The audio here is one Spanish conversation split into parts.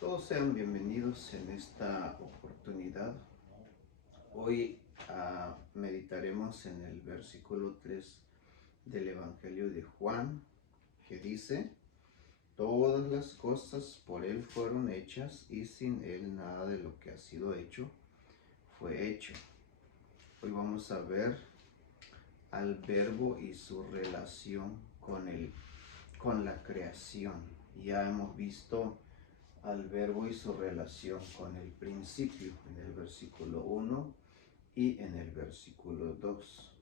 Todos sean bienvenidos en esta oportunidad. Hoy meditaremos en el versículo 3 del Evangelio de Juan, que dice: todas las cosas por Él fueron hechas y sin Él nada de lo que ha sido hecho fue hecho. Hoy vamos a ver al Verbo y su relación con la creación. Ya hemos visto al Verbo y su relación con el principio en el versículo 1 y en el versículo 2.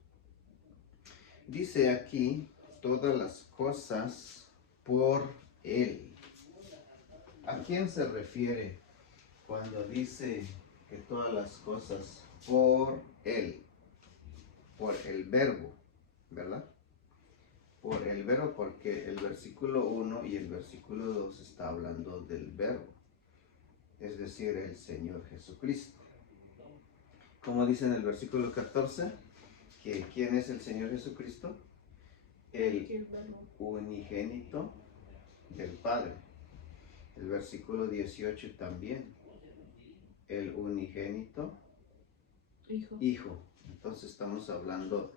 Dice aquí: todas las cosas por Él. ¿A quién se refiere cuando dice que todas las cosas por Él? Por el Verbo, ¿verdad? Por el Verbo, porque el versículo 1 y el versículo 2 está hablando del Verbo, es decir, el Señor Jesucristo. Como dice en el versículo 14, que ¿quién es el Señor Jesucristo? El unigénito del Padre. El versículo 18 también, el unigénito Hijo. Entonces estamos hablando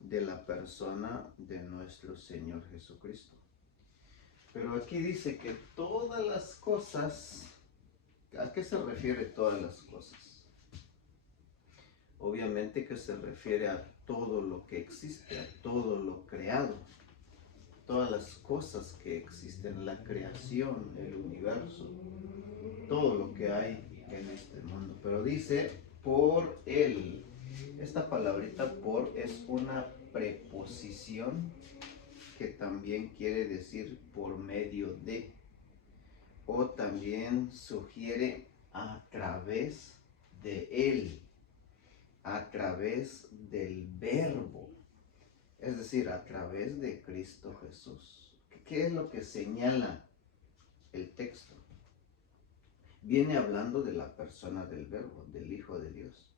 de la persona de nuestro Señor Jesucristo. Pero aquí dice que todas las cosas, ¿a qué se refiere todas las cosas? Obviamente que se refiere a todo lo que existe, a todo lo creado, todas las cosas que existen, la creación, el universo, todo lo que hay en este mundo. Pero dice por Él. Esta palabrita por es una preposición que también quiere decir por medio de, o también sugiere a través de Él, a través del Verbo, es decir, a través de Cristo Jesús. ¿Qué es lo que señala el texto? Viene hablando de la persona del Verbo, del Hijo de Dios.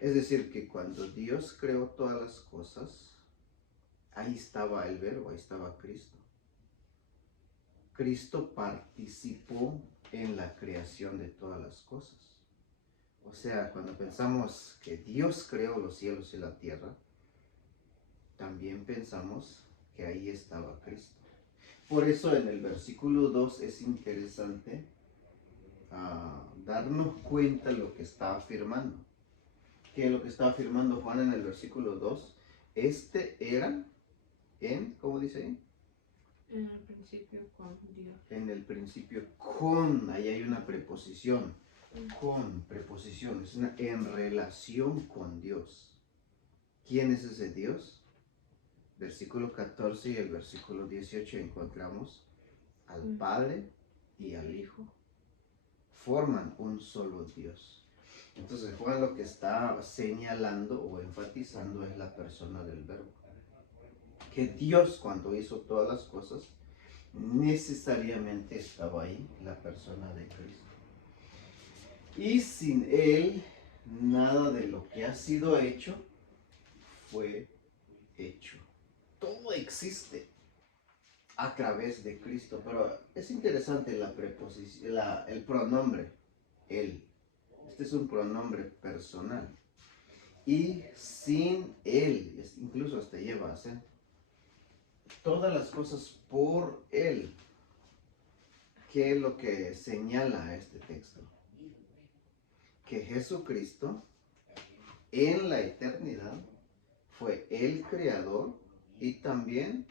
Es decir, que cuando Dios creó todas las cosas, ahí estaba el Verbo, ahí estaba Cristo. Cristo participó en la creación de todas las cosas. O sea, cuando pensamos que Dios creó los cielos y la tierra, también pensamos que ahí estaba Cristo. Por eso en el versículo 2 es interesante darnos cuenta de lo que está afirmando. ¿Qué es lo que está afirmando Juan en el versículo 2? Este era ¿cómo dice ahí? En el principio con Dios. En el principio con, ahí hay una preposición. Con, preposición, es en relación con Dios. ¿Quién es ese Dios? Versículo 14 y el versículo 18 encontramos al Padre y al Hijo. Forman un solo Dios. Entonces Juan lo que está señalando o enfatizando es la persona del Verbo. Que Dios, cuando hizo todas las cosas, necesariamente estaba ahí la persona de Cristo. Y sin Él, nada de lo que ha sido hecho fue hecho. Todo existe a través de Cristo. Pero es interesante la preposición, el pronombre, Él. Este es un pronombre personal. Y sin Él, incluso hasta lleva acento. Todas las cosas por Él. ¿Qué es lo que señala este texto? Que Jesucristo en la eternidad fue el creador y también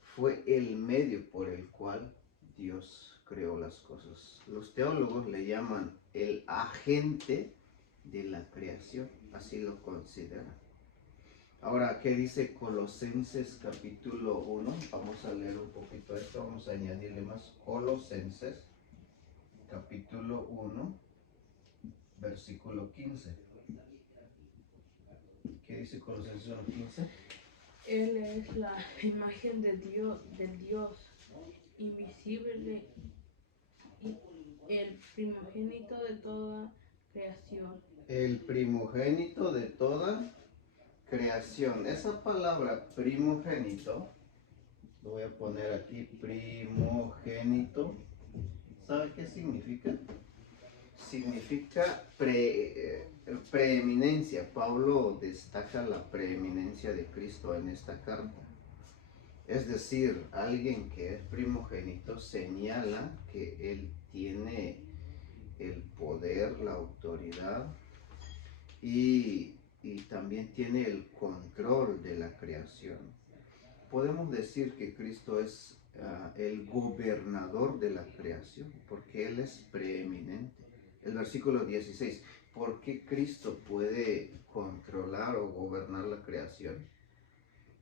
fue el medio por el cual Dios creó las cosas. Los teólogos le llaman el agente de la creación, así lo consideran. Ahora, ¿qué dice Colosenses capítulo 1? Vamos a leer un poquito esto, vamos a añadirle más. Colosenses capítulo 1, versículo 15. ¿Qué dice Colosenses 1:15? Él es la imagen de Dios, del Dios invisible y el primogénito de toda creación. El primogénito de toda creación. Esa palabra primogénito, lo voy a poner aquí, primogénito. ¿sabe qué significa? Significa preeminencia. Pablo destaca la preeminencia de Cristo en esta carta. Es decir, alguien que es primogénito señala que él tiene el poder, la autoridad y también tiene el control de la creación. Podemos decir que Cristo es el gobernador de la creación porque Él es preeminente. El versículo 16, ¿por qué Cristo puede controlar o gobernar la creación?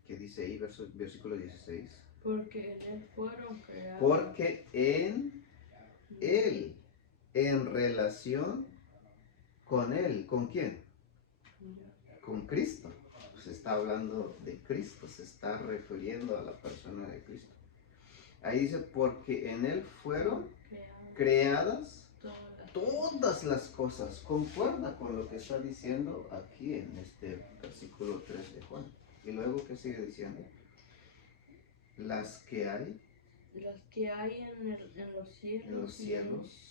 ¿Qué dice ahí, versículo 16? Porque en Él fueron creados. Porque en Él, en relación con Él, ¿con quién? Con Cristo. Se está hablando de Cristo, se está refiriendo a la persona de Cristo. Ahí dice, porque en Él fueron creadas todas las cosas. Concuerda con lo que está diciendo aquí en este versículo 3 de Juan. Y luego, ¿qué sigue diciendo? Las que hay en los cielos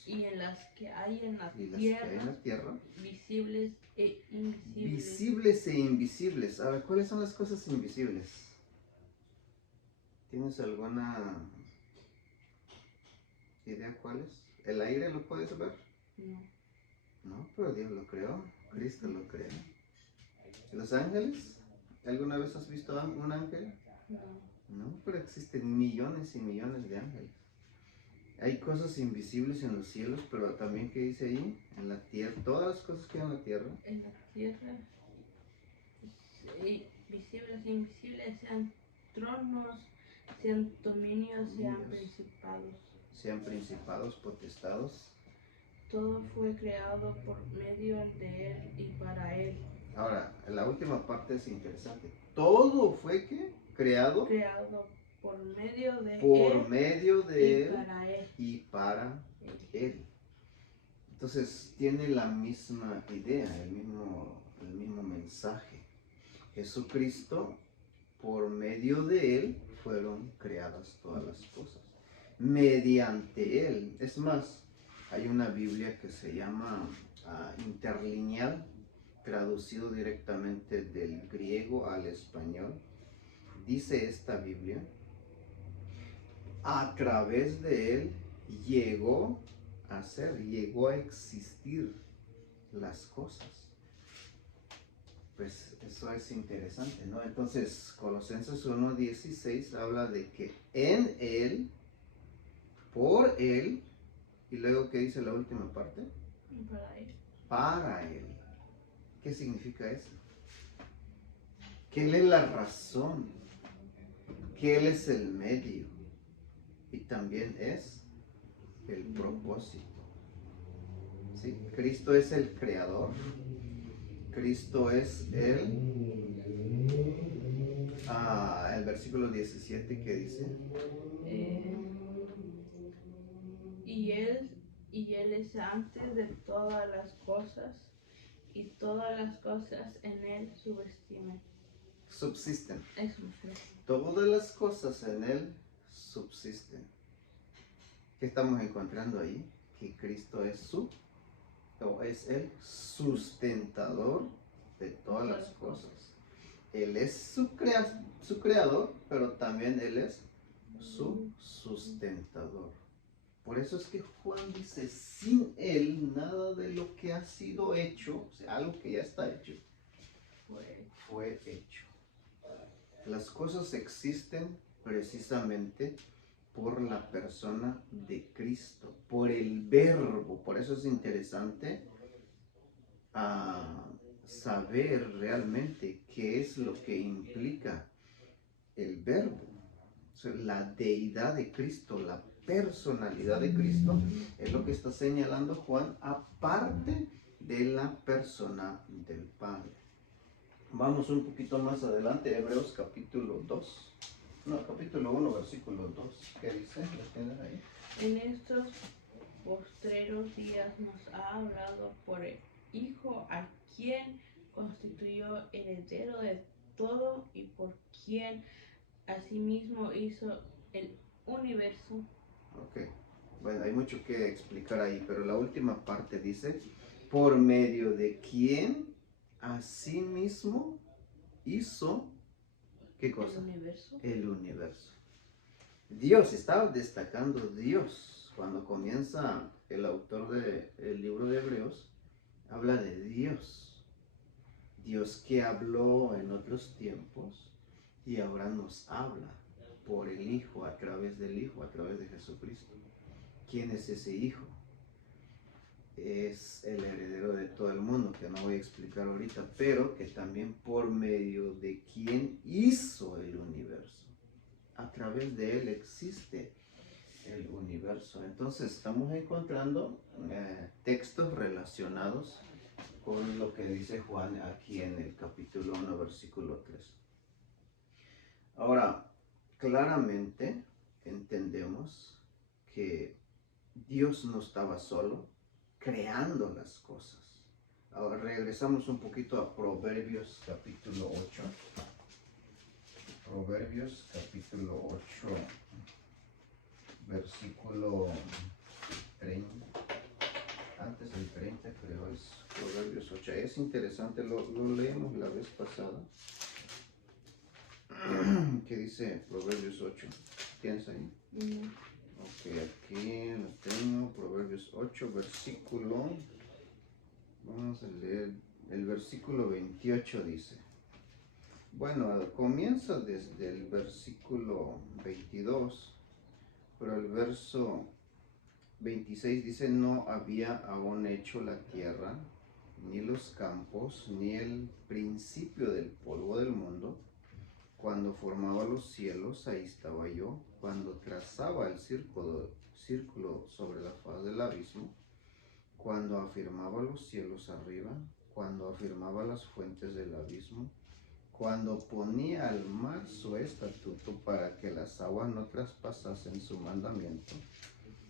y en las que hay en la las tierra, que hay en la tierra, visibles e invisibles. visibles e invisibles. A ver, ¿cuáles son las cosas invisibles? ¿Tienes alguna idea cuáles? ¿El aire lo puedes ver? No. No, pero Dios lo creó, Cristo lo creó. ¿Los ángeles? ¿Alguna vez has visto un ángel? No. No, pero existen millones y millones de ángeles. Hay cosas invisibles en los cielos, pero también, ¿qué dice ahí? En la tierra, todas las cosas que hay en la tierra. En la tierra, visibles e invisibles, sean tronos, sean dominios, sean principados. Sean principados, potestados. Todo fue creado por medio de Él y para Él. Ahora, la última parte es interesante. Todo fue ¿qué? Creado Por medio de Él para Él. y para Él. Entonces tiene la misma idea, el mismo mensaje. Jesucristo, por medio de Él fueron creadas todas las cosas. Mediante Él. Es más, hay una Biblia que se llama interlineal, traducido directamente del griego al español. Dice esta Biblia, a través de Él llegó a existir las cosas. Pues eso es interesante, ¿no? Entonces, Colosenses 1:16 habla de que en Él, por Él, y luego, ¿qué dice la última parte? Para Él. Para Él. ¿Qué significa eso? Que Él es la razón, que Él es el medio y también es el propósito. ¿Sí? Cristo es el creador, Cristo es el versículo 17 que dice, y él es antes de todas las cosas, y todas las cosas en Él subsisten. Eso. Todas las cosas en Él subsisten. ¿Qué estamos encontrando ahí? Que Cristo es el sustentador de todas las cosas. Él es su creador, pero también Él es su sustentador. Por eso es que Juan dice, sin Él nada de lo que ha sido hecho, o sea, algo que ya está hecho, fue hecho. Las cosas existen precisamente por la persona de Cristo, por el verbo. Por eso es interesante saber realmente qué es lo que implica el verbo. O sea, la deidad de Cristo, la personalidad de Cristo, es lo que está señalando Juan, aparte de la persona del Padre. Vamos un poquito más adelante, Hebreos capítulo 1, versículo 2. ¿Qué dice? ¿Lo tienes ahí? En estos postreros días nos ha hablado por el Hijo, a quien constituyó heredero de todo y por quien asimismo hizo el universo. Ok, bueno, hay mucho que explicar ahí, pero la última parte dice, por medio de quien asimismo hizo, ¿qué cosa? El universo. El universo. Dios, estaba destacando Dios. Cuando comienza el autor del libro de Hebreos, habla de Dios. Dios que habló en otros tiempos y ahora nos habla por el Hijo, a través del Hijo, a través de Jesucristo. ¿Quién es ese Hijo? Es el heredero de todo el mundo, que no voy a explicar ahorita, pero que también por medio de quien hizo el universo. A través de él existe el universo. Entonces estamos encontrando textos relacionados con lo que dice Juan aquí en el capítulo 1, versículo 3. Ahora, claramente entendemos que Dios no estaba solo creando las cosas. Ahora regresamos un poquito a Proverbios capítulo 8. Proverbios capítulo 8, versículo 30. Antes del 30 creo es Proverbios 8. Es interesante, lo leemos la vez pasada. ¿Qué dice Proverbios 8? ¿Tienes ahí? Ok, aquí lo tengo, Proverbios 8, versículo, vamos a leer, el versículo 28 dice, bueno, comienza desde el versículo 22, pero el verso 26 dice, no había aún hecho la tierra, ni los campos, ni el principio del polvo del mundo. Cuando formaba los cielos, ahí estaba yo. Cuando trazaba el círculo sobre la faz del abismo. Cuando afirmaba los cielos arriba. Cuando afirmaba las fuentes del abismo. Cuando ponía al mar su estatuto para que las aguas no traspasasen su mandamiento.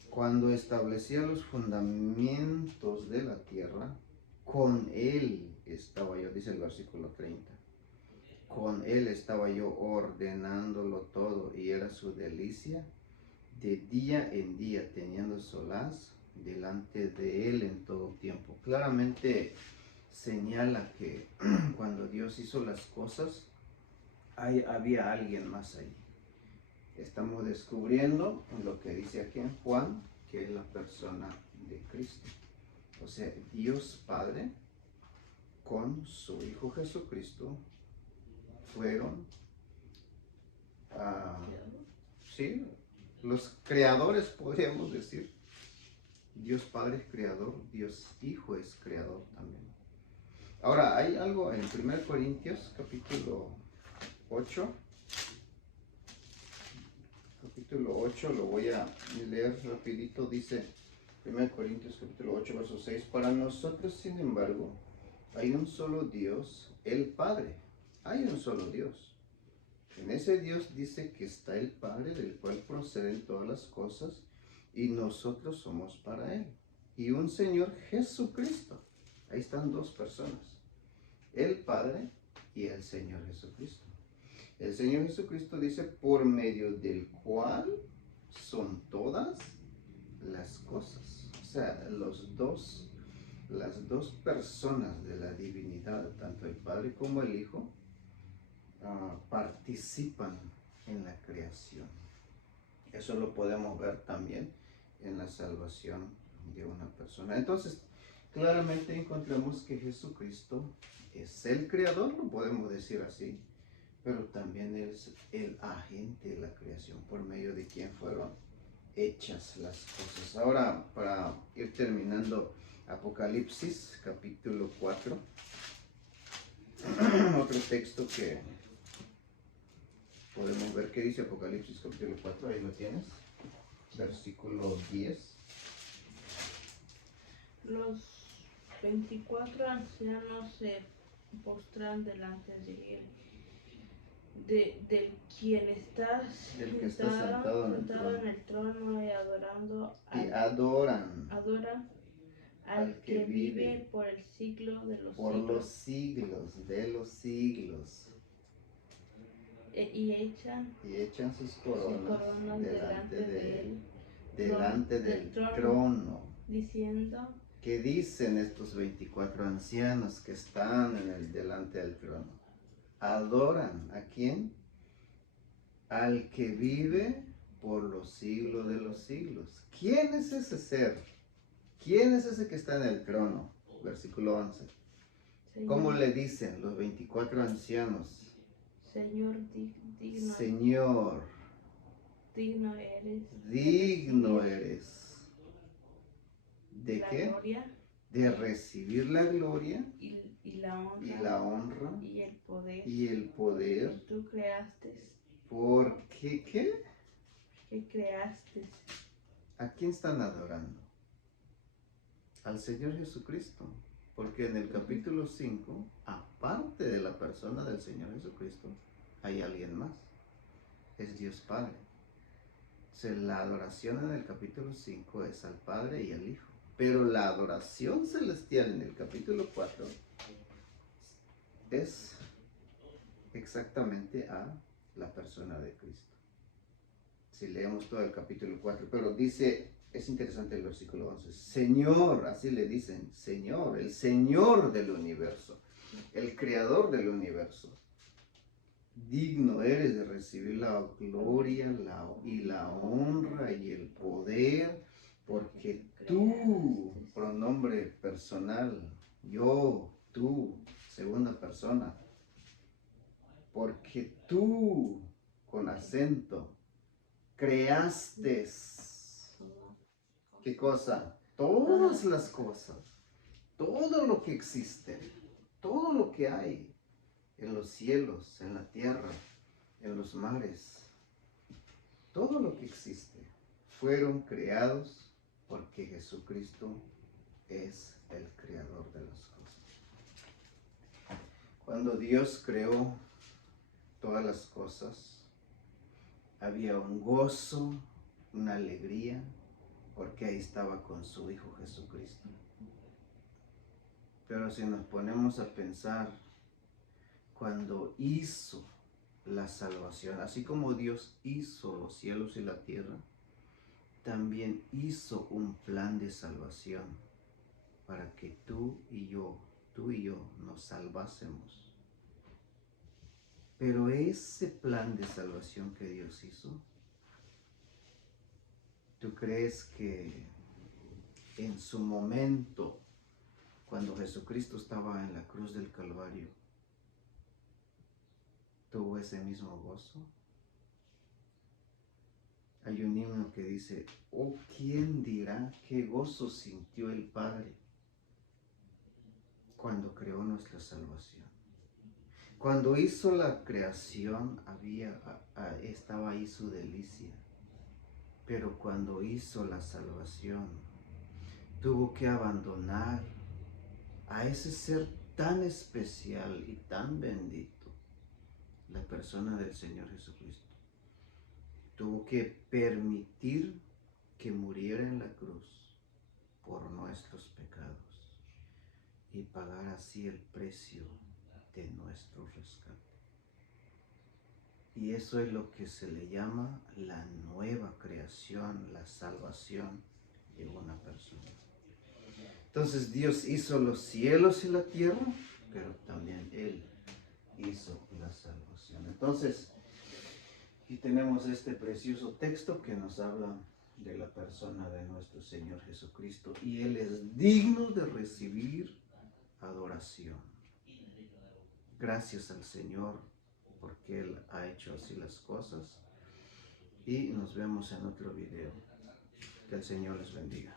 Cuando establecía los fundamentos de la tierra. Con él estaba yo, dice el versículo 30. Con él estaba yo ordenándolo todo y era su delicia de día en día, teniendo solaz delante de él en todo tiempo. Claramente señala que cuando Dios hizo las cosas, había alguien más allí. Estamos descubriendo lo que dice aquí en Juan, que es la persona de Cristo. O sea, Dios Padre con su Hijo Jesucristo fueron sí, los creadores, podríamos decir. Dios Padre es creador, Dios Hijo es creador también. Ahora, hay algo en 1 Corintios capítulo 8. Capítulo 8, lo voy a leer rapidito, dice 1 Corintios capítulo 8, verso 6. Para nosotros, sin embargo, hay un solo Dios, el Padre. Hay un solo Dios. En ese Dios dice que está el Padre, del cual proceden todas las cosas, y nosotros somos para Él. Y un Señor Jesucristo. Ahí están dos personas. El Padre y el Señor Jesucristo. El Señor Jesucristo dice, por medio del cual son todas las cosas. O sea, las dos personas de la divinidad, tanto el Padre como el Hijo, participan en la creación. Eso lo podemos ver también en la salvación de una persona. Entonces, claramente encontramos que Jesucristo es el creador, lo podemos decir así, pero también es el agente de la creación, por medio de quien fueron hechas las cosas. Ahora, para ir terminando, Apocalipsis capítulo 4, otro texto que podemos ver que dice Apocalipsis capítulo 4, ahí lo tienes, versículo 10. Los 24 ancianos se postran delante de él, del quien está sentado en el trono y adoran al que vive por el siglo de los por siglos. los siglos de los siglos. Y echan Y echan sus coronas delante de él. delante del del trono. diciendo, ¿Qué dicen estos 24 ancianos que están delante del trono? Adoran ¿a quién? Al que vive por los siglos de los siglos. ¿Quién es ese ser? ¿Quién es ese que está en el trono? Versículo 11. ¿Cómo le dicen los 24 ancianos? Señor, digno, Señor, digno eres. digno eres. ¿De la qué? Gloria De recibir la gloria y la honra y la honra y el poder. y el poder. Tú creaste. ¿Por qué? ¿Qué? Que creaste. ¿A quién están adorando? Al Señor Jesucristo. Porque en el capítulo 5, aparte de la persona del Señor Jesucristo, hay alguien más. Es Dios Padre. Entonces, la adoración en el capítulo 5 es al Padre y al Hijo. Pero la adoración celestial en el capítulo 4 es exactamente a la persona de Cristo. Si leemos todo el capítulo 4, pero dice, es interesante el versículo 11, Señor, así le dicen, Señor, el Señor del universo, el Creador del universo. Digno eres de recibir la gloria y la honra y el poder, porque tú, pronombre personal, yo, tú, segunda persona, porque tú, con acento, creaste, ¿qué cosa? Todas las cosas, todo lo que existe, todo lo que hay en los cielos, en la tierra, en los mares, todo lo que existe, fueron creados porque Jesucristo es el creador de las cosas. Cuando Dios creó todas las cosas, había un gozo, una alegría, porque ahí estaba con su Hijo Jesucristo. Pero si nos ponemos a pensar, cuando hizo la salvación, así como Dios hizo los cielos y la tierra, también hizo un plan de salvación para que tú y yo nos salvásemos. Pero ese plan de salvación que Dios hizo, ¿tú crees que en su momento, cuando Jesucristo estaba en la cruz del Calvario, tuvo ese mismo gozo? Hay un himno que dice, oh, ¿quién dirá qué gozo sintió el Padre cuando creó nuestra salvación? Cuando hizo la creación estaba ahí su delicia, pero cuando hizo la salvación tuvo que abandonar a ese ser tan especial y tan bendito, la persona del Señor Jesucristo. Tuvo que permitir que muriera en la cruz por nuestros pecados y pagar así el precio de nuestro rescate. Y eso es lo que se le llama la nueva creación, la salvación de una persona. Entonces Dios hizo los cielos y la tierra, pero también Él hizo la salvación. Entonces, aquí tenemos este precioso texto que nos habla de la persona de nuestro Señor Jesucristo, y Él es digno de recibir adoración. Gracias al Señor porque Él ha hecho así las cosas, y nos vemos en otro video. Que el Señor les bendiga.